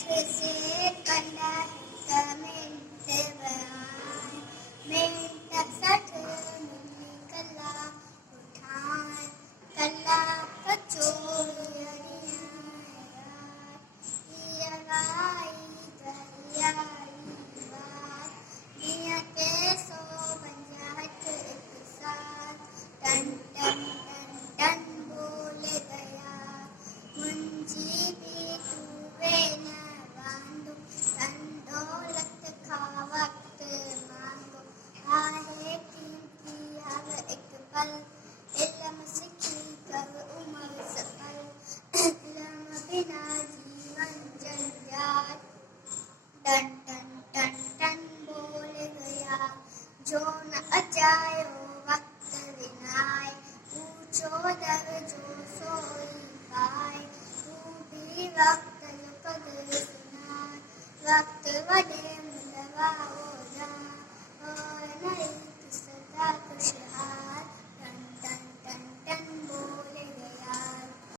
से कंडा मिंट बयान मिंट सठ मिली कला उठान कला कचोरी अरियाई दरियाई बात दिया के सो बंजाहट एक साथ टन टन टन टन बोले गया मुंजी भी तूवे न बांधो धन दौलत का वक्त मांगो आहे कीमती हर एक पल इल्म सीखी कर उम्र सफल इल्म बिना जीवन जंजाल टन टन टन टन बोले गया जो न अजायो वक्त विनाय पूछो दर जो सोई पाए तू भी वक्त कदर सुना वक्त वडे